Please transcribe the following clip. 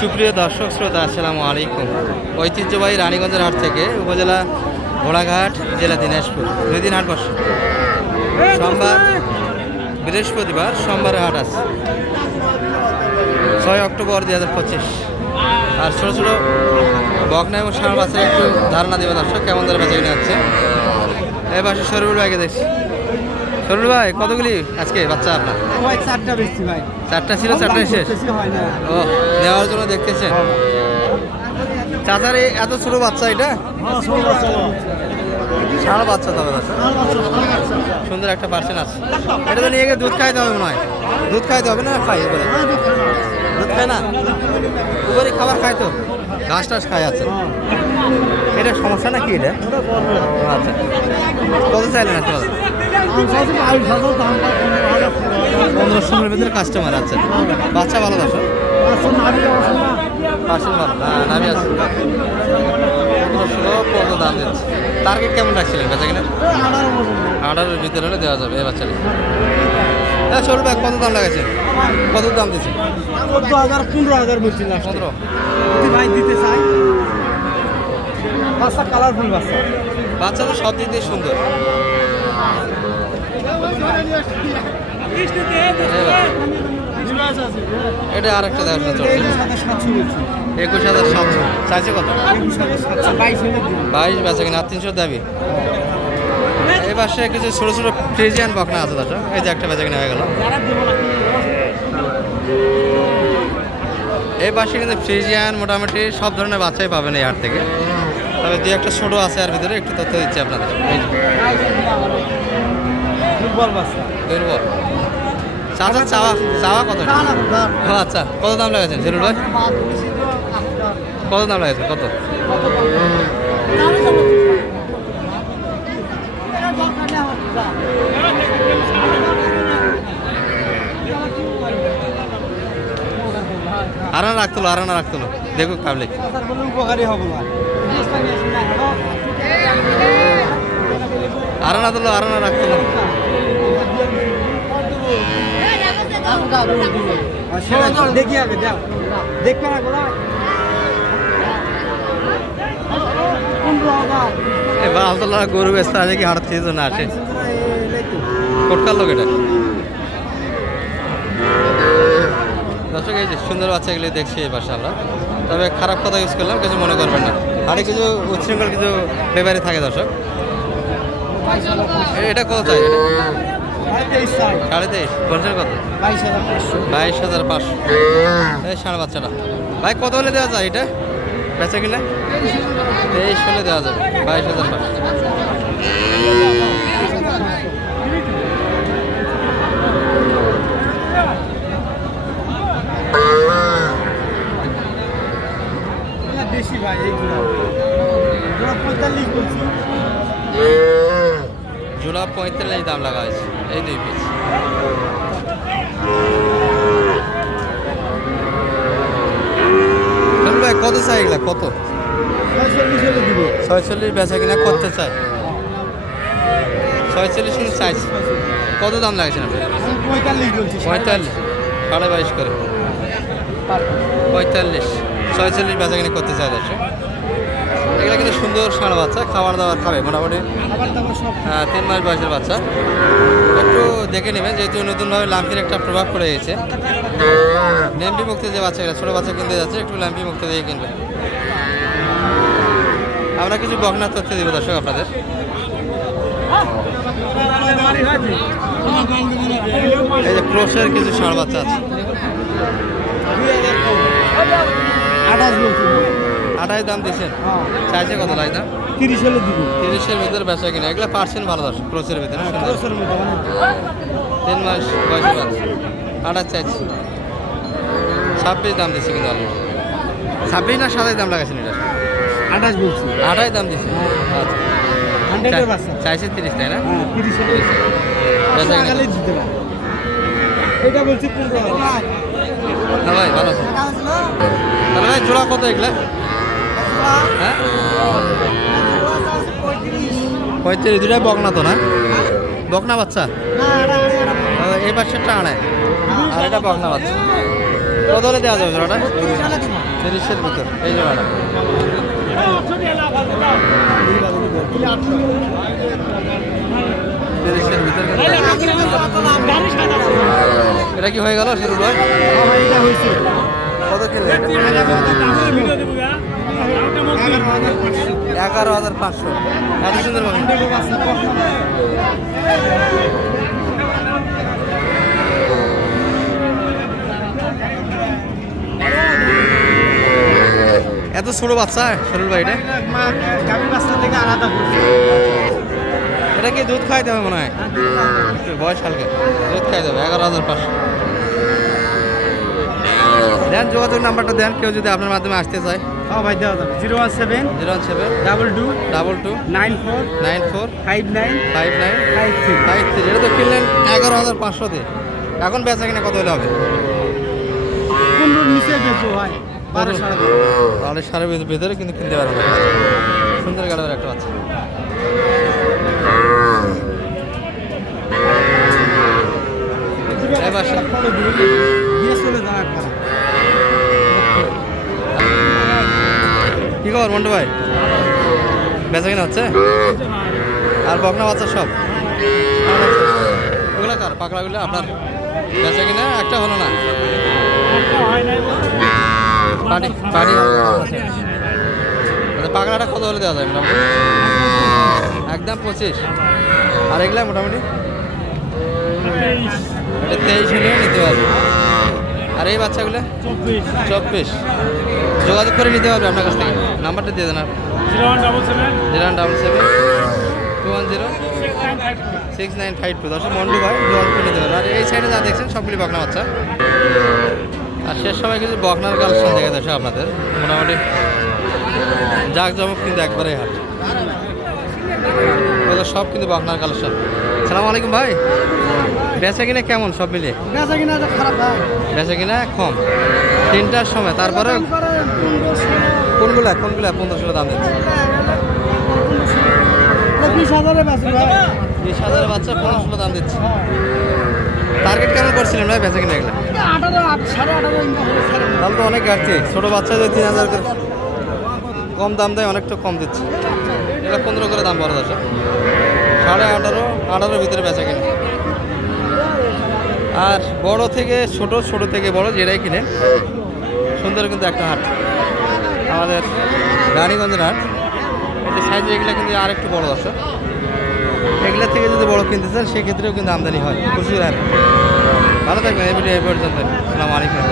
সুপ্রিয় দর্শক, শ্রোতা, আসসালামু আলাইকুম। ঐতিহ্যবাহী রানীগঞ্জের হাট থেকে উপজেলা ঘোড়াঘাট, জেলা দিনাজপুর। দুই দিন হাট বসে সোমবার, বৃহস্পতিবার, সোমবারে হাট আছে। ছয় অক্টোবর দুই হাজার পঁচিশ। আর ছোটো ছোটো বকনা এবং ষাঁড় বাচ্চা একটু ধারণা দেবে দর্শক, কেমন ধরে বেঁচে কিনে যাচ্ছে এই পাশে শরীরুল ভাইকে দেখছি। শরীরুল ভাই কতগুলি আজকে বাচ্চা আপনার? ভাই চারটা বেশি ভাই। চারটা ছিল চারটা শেষ? হয় ও নেওয়ার জন্য দেখতেছেন? চাচার এত ছোট বাচ্চা এটা? হ্যাঁ সারা বাচ্চা তবে সুন্দর একটা পার্সেন্ট আছে। এটা তো নিয়ে গিয়ে দুধ খাইতে হবে হয়। দুধ খাইতে হবে না? খাই এবারে। দুধ খায় না? উপরে খাবার খায় তো? ঘাস টাস খায় আছে এটা সমস্যা নাকি এটা? আচ্ছা। কত চাইলেন আজকে? পনেরো ষোলোর ভিতরে কাস্টমার আছে বাচ্চা ভালো পার্সেন্ট ভালো? নামি আছে। পনেরো ষোলো পনেরো দাম দিচ্ছে। টার্গেট কেমন রাখছিলেন বেচা কিনা? আঠারোর ভিতরে হলে দেওয়া যাবে, এই বাচ্চাটা। হ্যাঁ সরু কত দাম লাগাইছে? কত দাম দিচ্ছে? চোদ্দ হাজার পনেরো। হাজার বলছি না পনেরো ভাই দিতে চাই বাচ্চা কালারফুল বাচ্চা বাচ্চা তো সব দিক দিয়ে সুন্দর। এটা আর একটা দেখাশোনা একুশ হাজার সাতশো। চাইছে কত? বাইশ বেচা কিনা, তিনশো দাবি। এই পাশে কিছু ছোটো ছোটো ফ্রিজিয়ান বকনা আছে দাদা এই যে একটা বেচা কিনা হয়ে গেল। এই পাশে কিন্তু ফ্রিজিয়ান মোটামুটি সব ধরনের বাচ্চাই পাবেন এই হাট থেকে। তবে দু একটা ছোটো আছে আর ভিতরে, একটু তথ্য দিচ্ছি আপনাদের। ফুটবল বাচ্চা দুর্বল। চাচা চাওয়া চাওয়া কত আচ্ছা কত দাম লাগাইছেন জরুর ভাই? কত দাম লাগাইছেন কত? আরানা রাখতো আরানা রাখতো দেখুক পাবলিক উপকারী হব না। আরানা দিল আরানা রাখতো দেখি আগে যাও দেখবে না এবার আলতলা গরু বেচতে আসে কি হাট থেকে জন্য আসে? কোটকার লোক এটা। দর্শক, এই যে সুন্দর বাচ্চাগুলি দেখছি এই পাশে আমরা। তবে খারাপ কথা ইউজ করলাম, কিছু মনে করবেন না। আরে কিছু উচ্ছৃঙ্খল, কিছু ব্যাপারে থাকে দর্শক। এটা সাল সাড়ে তেইশ। বলছেন কত? বাইশ হাজার পাঁচশো। বাইশ হাজার এই সাড়ে বাচ্চাটা ভাই, কত হলে দেওয়া যায় এটা? বেচা কিনা? তেইশ হলে দেওয়া যাবে। বাইশ হাজার পাঁচশো। বেশি পঁয়তাল্লিশ পঁয়তাল্লিশ দাম লাগা হয়েছে। এই দুই পিস। ভাই কত চাই এগুলা? কত? ছয়চল্লিশ বেচা কিনা করতে চাই। ছয়চল্লিশ কিন্তু চাইছি কত দাম লাগছে না? পঁয়তাল্লিশ। সাড়ে বাইশ করে। পঁয়তাল্লিশ। ছয়চল্লিশ বেচা কিনা করতে চাই দর্শক। এগুলো কিন্তু সুন্দর ষাঁড় বাচ্চা খাবার দাবার খাবে মোটামুটি। হ্যাঁ, তিন মাস বয়সের বাচ্চা। একটু দেখে নেবেন যেহেতু নতুনভাবে লাম্পির একটা প্রভাব পড়ে গেছে। ল্যাম্পি মুক্তি যে বাচ্চাগুলো ছোটো বাচ্চা কিনতে যাচ্ছে একটু ল্যাম্পি মুক্তি দিয়ে কিনবে আমরা কিছু বকনা তথ্য দিব দর্শক আপনাদের। এই যে ক্রোশের কিছু ষাঁড় বাচ্চা আছে। আঠাশ আঠাশ দাম দিচ্ছেন হ্যাঁ। চাইছে কত লাই দাম তিরিশ হলে দিব। তিরিশের ভিতরে বেচা কিনা? এগুলো পার্সেন্ট ভালো দর্শক ক্রোশের ভিতরে মানে তিন মাস বয়স আঠাশ চাইছি। ছাব্বিশ দাম দিচ্ছে কিন্তু অলরেডি। ছাব্বিশ না সাতাশ দাম লাগাইছেন এটা? আঠাশ বলছি। আঠাশ দাম দিচ্ছে আচ্ছা। চাইছে তিরিশ তাই না? হ্যাঁ তিরিশ এটা বলছি না ভাই ভালো আছে। তাহলে ভাই জোড়া কত এগুলা? হ্যাঁ? পঁয়ত্রিশ দুটাই বকনা তো না? বকনা বাচ্চা? এই পাশেরটা আনায় আর এটা বকনা বাচ্চা। কত হলে দেওয়া যাবে জোড়াটা? তিরিশের ভিতর। এই জোড়াটা তিরিশের ভিতর এটা কি হয়ে গেল শুরু ভাই কত কিনলেন এগারো হাজার পাঁচশো। এত সুন্দর এত ছোট বাচ্চা শরীর ভাই, এটা? এটা কি দুধ খাইতে হবে মনে হয়? বয়স হালকা। দুধ খাইতে হবে, এগারো হাজার পাঁচশো। দেন যোগাযোগ নাম্বারটা দেন কেউ যদি আপনার মাধ্যমে আসতে চায়। হ্যাঁ ভাই দেওয়া যাবে। Zero one seven zero one seven double two double two nine four nine four five nine five nine five three. Five three. এটা তো কিনলেন এগারো হাজার পাঁচশো দিয়ে। এখন বেচা কিনা কত হলে হবে? পনেরোর নিচে বেচবো ভাই বারো সাড়ে বারো। তাহলে সারের ভিতরে- কিন্তু কিনতে পারবেন সুন্দর গাড়ির একটা পাশে। দিয়ে চলে যাও খবর মন্টু ভাই? বেচা কিনা হচ্ছে? আর বকনা বাচ্চা সব? ওগুলো কার? পাকড়াগুলো আপনার? বেচা কিনা? একটা হলো না? পানি পানি আচ্ছা, পাকড়াটা কত হলে দেওয়া যায় মোটামুটি? একদম পঁচিশ। আর এগুলা মোটামুটি? তেইশ হলে নিতে পারবে। আর এই বাচ্চাগুলো? চব্বিশ। চব্বিশ। যোগাযোগ করে নিতে পারবে আপনার কাছ থেকে। নাম্বারটা দিয়ে দেন zero double seven two one zero, six nine five two. দশ মন্ডু ভাই, যোগাযোগ করে নিতে পারবে। আর এই সাইডে যা দেখছেন, সবগুলি বকনা বাচ্চা। আর শেষ সময় কিছু বকনার কালেকশন দেখে দেশে আপনাদের। মোটামুটি জাক জমক কিন্তু একবারে হাট। ওগুলো সব কিন্তু বকনার কালেকশন। সালাম আলাইকুম ভাই। বেচা কিনা কেমন সব মিলে বেচা কিনা খারাপ ভাই। বেচা কিনা কম। তিনটার সময় তারপরে কোনগুলা কোনগুলা পনেরো ষোলো দাম দিচ্ছে? বিশ হাজারে বেচবো ভাই বিশ হাজারের বাচ্চা পনেরো ষোলো দাম দিচ্ছে। টার্গেট কেমন করছিলেন ভাই বেচা কিনা এগুলো। তাহলে তো অনেক ঘাটতি। ছোটো বাচ্চাদের তিন হাজার করে কম দাম দেয় অনেকটা কম দিচ্ছে। এটা পনেরো করে দাম বড় আছে সাড়ে আঠারো, আঠারোর ভিতরে বেচা কিনা। আর বড় থেকে ছোট ছোট থেকে বড় যেটাই কিনে, সুন্দর কিন্তু একটা হাট। আমাদের রানীগঞ্জের হাট। এই সাইজে এগুলো কিন্তু আর একটু বড় আছে এগুলা থেকে যদি বড় কিনতে চান, সেক্ষেত্রেও কিন্তু আমদানি হয়। প্রচুর হাট। ভালো থাকবেন এই পর্যন্ত আসসালামু আলাইকুম